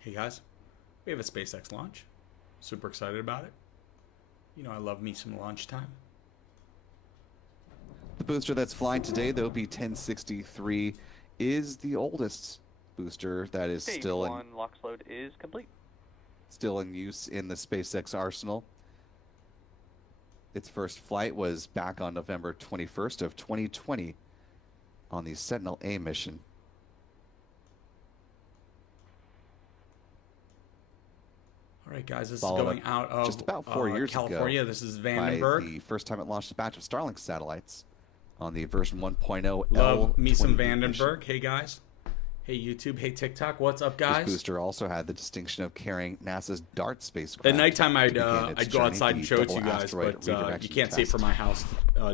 Hey guys, we have a SpaceX launch. Super excited about it. You know I love me some launch time. The booster that's flying today, the OP-1063, is the oldest booster that is Stage still 1 LOX load is complete. in use in the SpaceX arsenal. Its first flight was back on November 21st of 2020 on the Sentinel-A mission. All right, guys, this Followed is going out of just about 4 years California. ago This is by Vandenberg. the first time it launched a batch of Starlink satellites on the version 1.0 Love me some L20 mission. Vandenberg. Hey guys. Hey YouTube. Hey TikTok. What's up, guys? This booster also had the distinction of carrying NASA's DART spacecraft. At nighttime, I'd begin its go journey, outside and the show it to double you guys, asteroid but you redirection can't see it test. from my house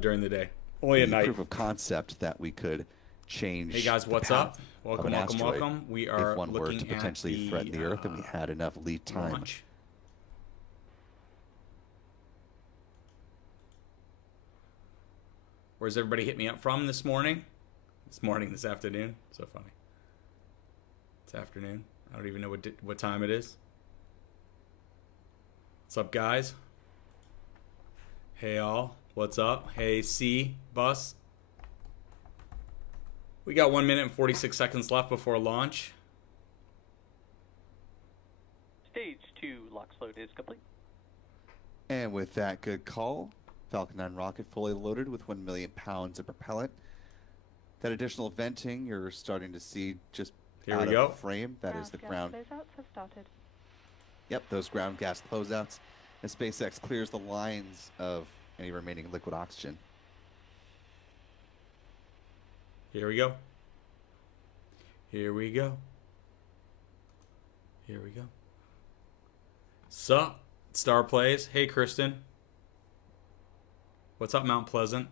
during the day. Only at The night. proof of concept that we could change. Hey guys, the what's path up? of Welcome, an welcome, asteroid welcome. We are if one were looking to potentially at threaten the Earth, and we had enough lead time. launch. Where's everybody hit me up from this morning? This afternoon. So funny. It's afternoon. I don't even know what time it is. What's up, guys? Hey, all. What's up? Hey, C, Bus. We got 1 minute and 46 seconds left before launch. Stage 2 LOX load is complete. And with that good call, Falcon 9 rocket fully loaded with 1 million pounds of propellant. That additional venting you're starting to see just Here out we go. of frame. That is the ground. Closeouts have started. Yep, those ground gas closeouts. And SpaceX clears the lines of any remaining liquid oxygen. Here we go. Here we go. Here we go. Sup, Star Plays. Hey, Kristen. What's up, Mount Pleasant?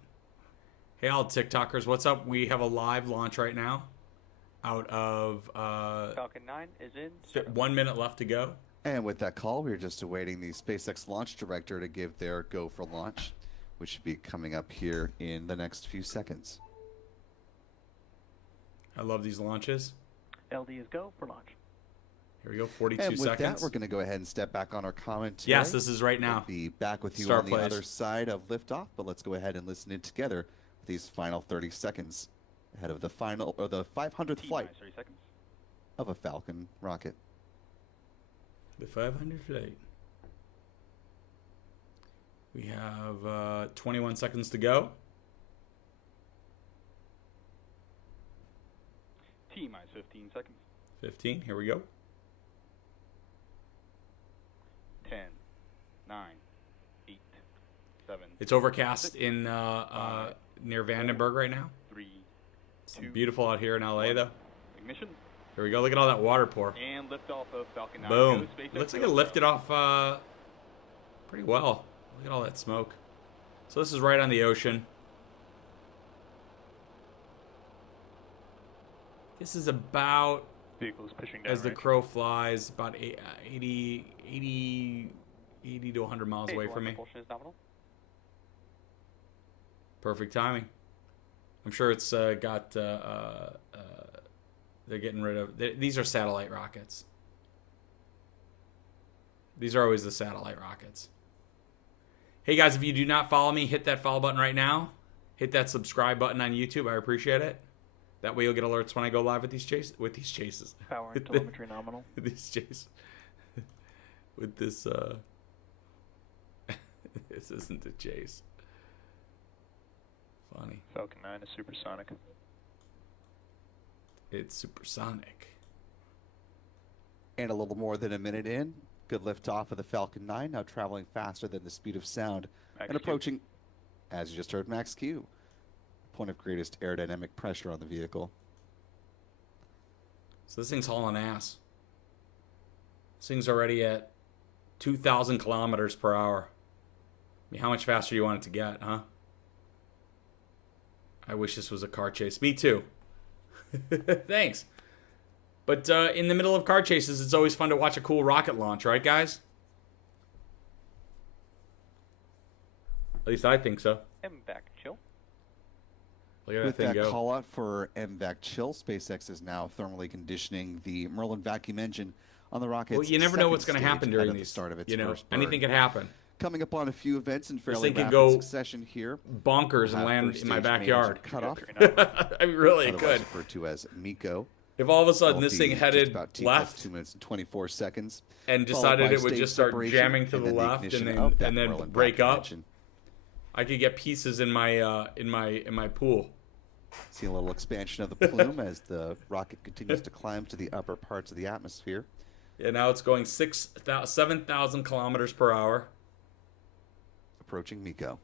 Hey, all TikTokers. What's up? We have a live launch right now out of Falcon 9 is in. 1 minute left to go. And with that call, we're just awaiting the SpaceX launch director to give their go for launch, which should be coming up here in the next few seconds. I love these launches. LD is go for launch. Here we go, 42 And with seconds. that, we're going to go ahead and step back on our commentary. Yes, this is right now. We'll be back with you Star on the Plays. other side of liftoff, but let's go ahead and listen in together with these final 30 seconds ahead of the final, or the 500th flight 30 seconds. of a Falcon rocket. The 500 flight. We have 21 seconds to go. T minus 15 seconds. 15, here we go. 10, 9, 8, 7. It's overcast in near Vandenberg right now. 3, It's 2, beautiful out here in LA though. ignition, Here we go. Look at all that water pour. and liftoff of Falcon 9. Boom. Go, SpaceX, Looks like go. it lifted off pretty well. Look at all that smoke. So this is right on the ocean. This is about, Vehicles pushing down. as the right. crow flies, about 80 to 100 miles away from me. Propulsion is nominal. Perfect timing. I'm sure it's got, they're getting rid of, these are satellite rockets. These are always the satellite rockets. Hey guys, if you do not follow me, hit that follow button right now. Hit that subscribe button on YouTube. I appreciate it. That way you'll get alerts when I go live with these chases. Power and telemetry nominal. With these chases. With this, this isn't a chase. Funny. Falcon 9 is supersonic. It's supersonic. And a little more than a minute in, good liftoff of the Falcon 9, now traveling faster than the speed of sound Max and Q. approaching, as you just heard, Max Q, point of greatest aerodynamic pressure on the vehicle. So this thing's hauling ass. This thing's already at 2,000 kilometers per hour. I mean, how much faster do you want it to get, huh? I wish this was a car chase. Me too. Thanks. But in the middle of car chases, it's always fun to watch a cool rocket launch, right, guys? At least I think so. back chill. Look at With that that thing go. call out for MVAC chill, SpaceX is now thermally conditioning the Merlin vacuum engine on the rocket's Well, you never know what's going to happen during these. start of its You know, first burn. anything could happen. Coming up on a few events in fairly thing could rapid go succession here. Bonkers and We'll have land first in my stage backyard. cut off, I mean, really, it otherwise could. referred to as MECO. If all of a sudden Will this be thing just headed about T left plus 2 minutes and 24 seconds, and followed decided by it would stage just start separation, jamming to and the then left ignition and of that then whirling break back up, connection. I could get pieces in my pool. See a little expansion of the plume as the rocket continues to climb to the upper parts of the atmosphere. Yeah, now it's going 7,000 kilometers per hour. Approaching MECO.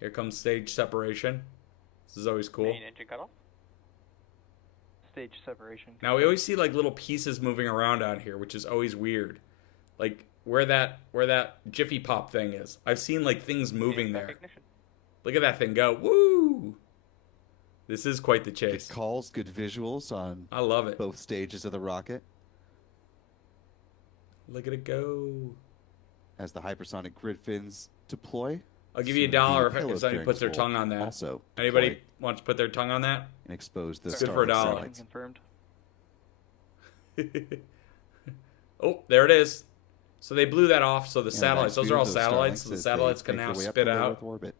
Here comes stage separation. This is always cool. Main engine cutoff. Stage separation. Now we always see like little pieces moving around on here, which is always weird. Like where that Jiffy Pop thing is. I've seen like things moving there. Ignition. Look at that thing go. Woo! This is quite the chase. Good calls, good visuals on I love it. both stages of the rocket Look at it go. as the hypersonic grid fins deploy. I'll give you Soon $1 the if payload somebody puts their fairings tongue will on that. Also Anybody deploy wants to put their tongue on that? and expose the Good for Starlink $1. satellites. Confirmed. Oh, there it is. So they blew that off. So the Yeah, satellites, nice those are all view of those satellites. Starlinks So the as they satellites can make now their way up spit to low out. Earth orbit.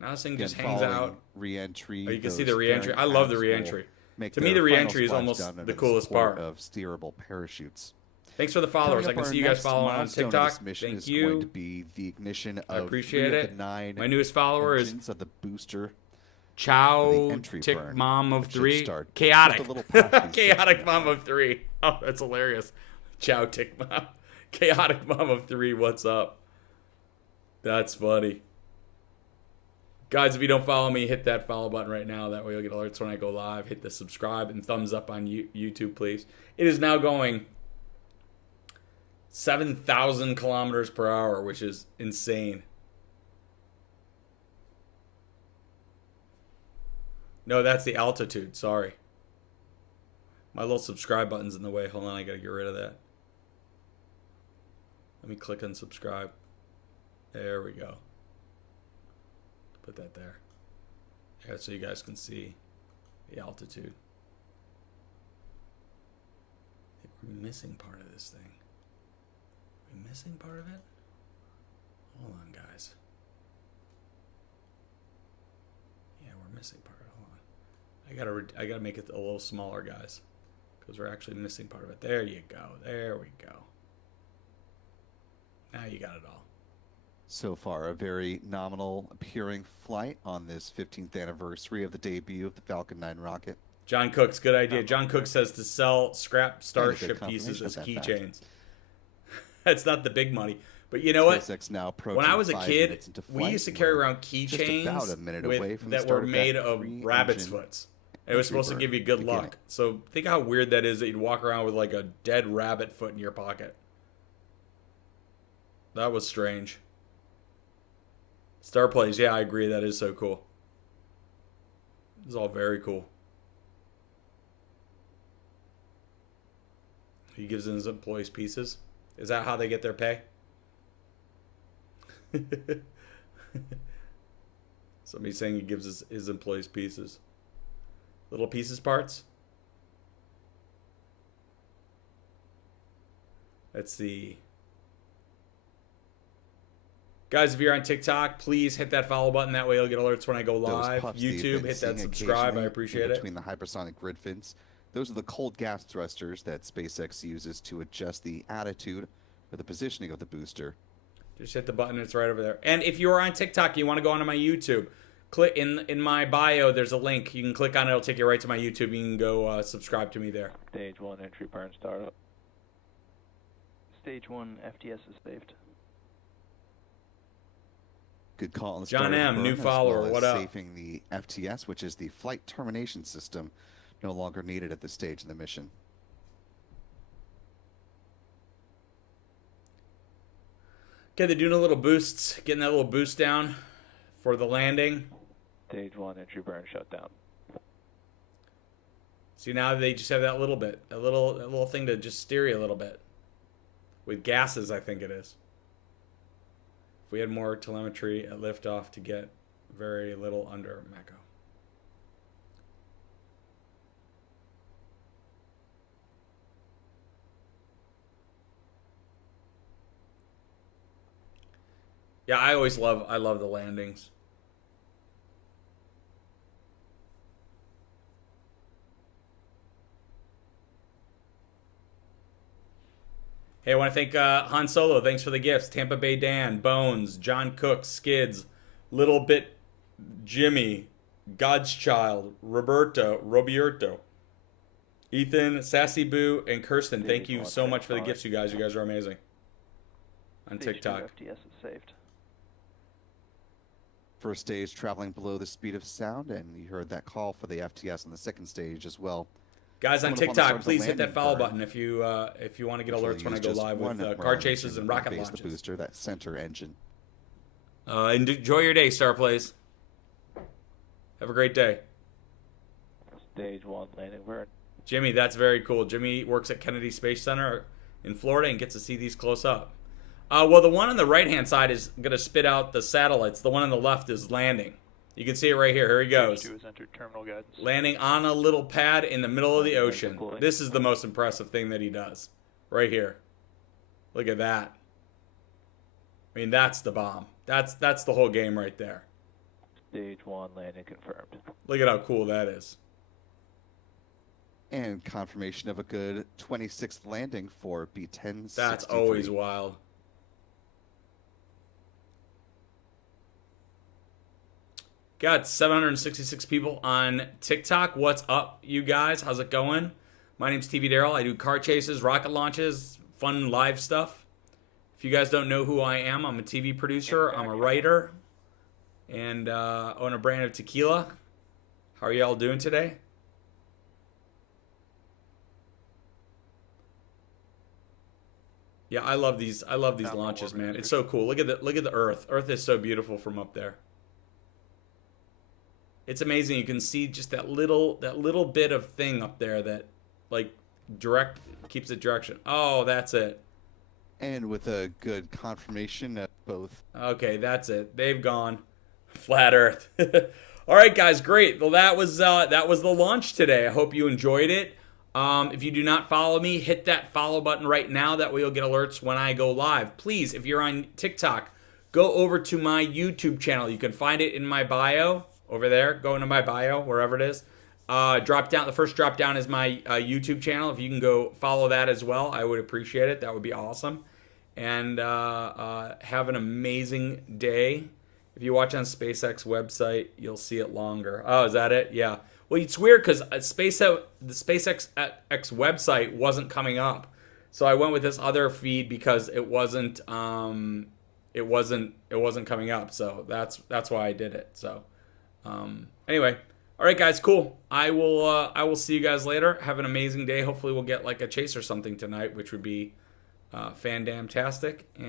Now this thing Again, just hangs following out. re-entry. Oh, you can see those the re-entry. fairing I love the paths will re-entry. make To me, their the final re-entry is almost splashdown under the coolest support part. of steerable parachutes. Thanks for the followers. I Coming up, can our see you guys next following on milestone of TikTok. this mission Thank is going to you. be the ignition I of appreciate 3 it. of the 9 My newest follower is engines of the booster. Chow the entry Tick burn, Mom of which should 3. start Chaotic. just a little past these Chaotic 6 Mom of 3. Oh, that's hilarious. Chow Tick Mom. Chaotic Mom of 3. What's up? That's funny. Guys, if you don't follow me, hit that follow button right now. That way you'll get alerts when I go live. Hit the subscribe and thumbs up on YouTube, please. It is now going 7,000 kilometers per hour, which is insane. No, that's the altitude. Sorry. My little subscribe button's in the way. Hold on, I gotta get rid of that. Let me click on subscribe. There we go. Put that there. Yeah, so you guys can see the altitude. I think we're missing part of this thing. Are we missing part of it? Hold on, guys. Yeah, we're missing part of it. Hold on. I gotta make it a little smaller, guys, because we're actually missing part of it. There you go. There we go. Now you got it all. So far, a very nominal appearing flight on this 15th anniversary of the debut of the Falcon 9 rocket. John Cook's good idea. John Cook says to sell scrap Starship pieces confirmation as of that keychains. That's not the big money. But you know what? SpaceX now When I was a 5 kid, minutes into we flight, used to carry we're around just about a keychains minute away from the that start were of made that of rabbit's three-engine foots. It was supposed to burn give you good beginning. luck. So think how weird that is that you'd walk around with like a dead rabbit foot in your pocket. That was strange. Star Plays, yeah, I agree. That is so cool. It's all very cool. He gives his employees pieces. Is that how they get their pay? Somebody's saying he gives his employees pieces. Little pieces parts? Let's see. Guys, if you're on TikTok, please hit that follow button. That way you'll get alerts when I go Those live. puffs that you've YouTube, been hit that seeing subscribe. I occasionally appreciate in it. between the hypersonic grid fins, those are the cold gas thrusters that SpaceX uses to adjust the attitude or the positioning of the booster. Just hit the button. It's right over there. And if you are on TikTok, you want to go onto my YouTube, click in my bio. There's a link. You can click on it. It'll take you right to my YouTube. You can go subscribe to me there. Stage 1 entry burn startup. Stage 1 FTS is saved. Good call on the John start of the M., burn, new as follower, well as what up? Safing the FTS, which is the flight termination system, no longer needed at this stage in the mission. Okay, they're doing a little boosts, getting that little boost down for the landing. Stage 1 entry burn shut down. See, now they just have that little bit, a little thing to just steer you a little bit. With gases, I think it is. If we had more telemetry at liftoff to get very little under Mecca. Yeah, I love the landings. Hey, I want to thank Han Solo. Thanks for the gifts. Tampa Bay Dan, Bones, John Cook, Skids, Little Bit Jimmy, God's Child, Roberto, Ethan, Sassy Boo, and Kirsten. Thank you so much for the gifts, you guys. You guys are amazing. On Stage TikTok. 2 FTS is saved. First stage traveling below the speed of sound, and you heard that call for the FTS on the second stage as well. Guys on Coming up on the start TikTok, of the please hit that landing follow burn, button if you want to get which will alerts when I use go just live one with car round chases engine and to rocket base launches. the booster, that center engine. And enjoy your day, Starplays. Have a great day. Stage 1 landing burn. Jimmy, that's very cool. Jimmy works at Kennedy Space Center in Florida and gets to see these close up. Well, the one on the right-hand side is going to spit out the satellites. The one on the left is landing. You can see it right here. Here he goes. Stage 2 has entered terminal guidance. Landing on a little pad in the middle of the ocean. This is the most impressive thing that he does. Right here. Look at that. I mean, that's the bomb. That's the whole game right there. Stage 1 landing confirmed. Look at how cool that is. And confirmation of a good 26th landing for B-1063. That's always wild. Got 766 people on TikTok. What's up, you guys? How's it going? My name's TV Daryl. I do car chases, rocket launches, fun live stuff. If you guys don't know who I am, I'm a TV producer. I'm a writer, and own a brand of tequila. How are y'all doing today? Yeah, I love these launches, man. It's so cool. Look at the Earth. Earth is so beautiful from up there. It's amazing. You can see just that little bit of thing up there that like keeps the direction. Oh, that's it. And with a good confirmation of both. Okay, that's it. They've gone. Flat Earth. All right, guys, great. Well, that was the launch today. I hope you enjoyed it. If you do not follow me, hit that follow button right now. That way you'll get alerts when I go live. Please, if you're on TikTok, go over to my YouTube channel. You can find it in my bio over there. Go into my bio, wherever it is. The first drop down is my YouTube channel. If you can go follow that as well, I would appreciate it. That would be awesome. And have an amazing day. If you watch on SpaceX website, you'll see it longer. Oh, is that it? Yeah. Well, it's weird because the SpaceX website wasn't coming up, so I went with this other feed because it wasn't coming up. So that's why I did it. So anyway, all right, guys, cool. I will see you guys later. Have an amazing day. Hopefully, we'll get like a chase or something tonight, which would be fan-damn-tastic. And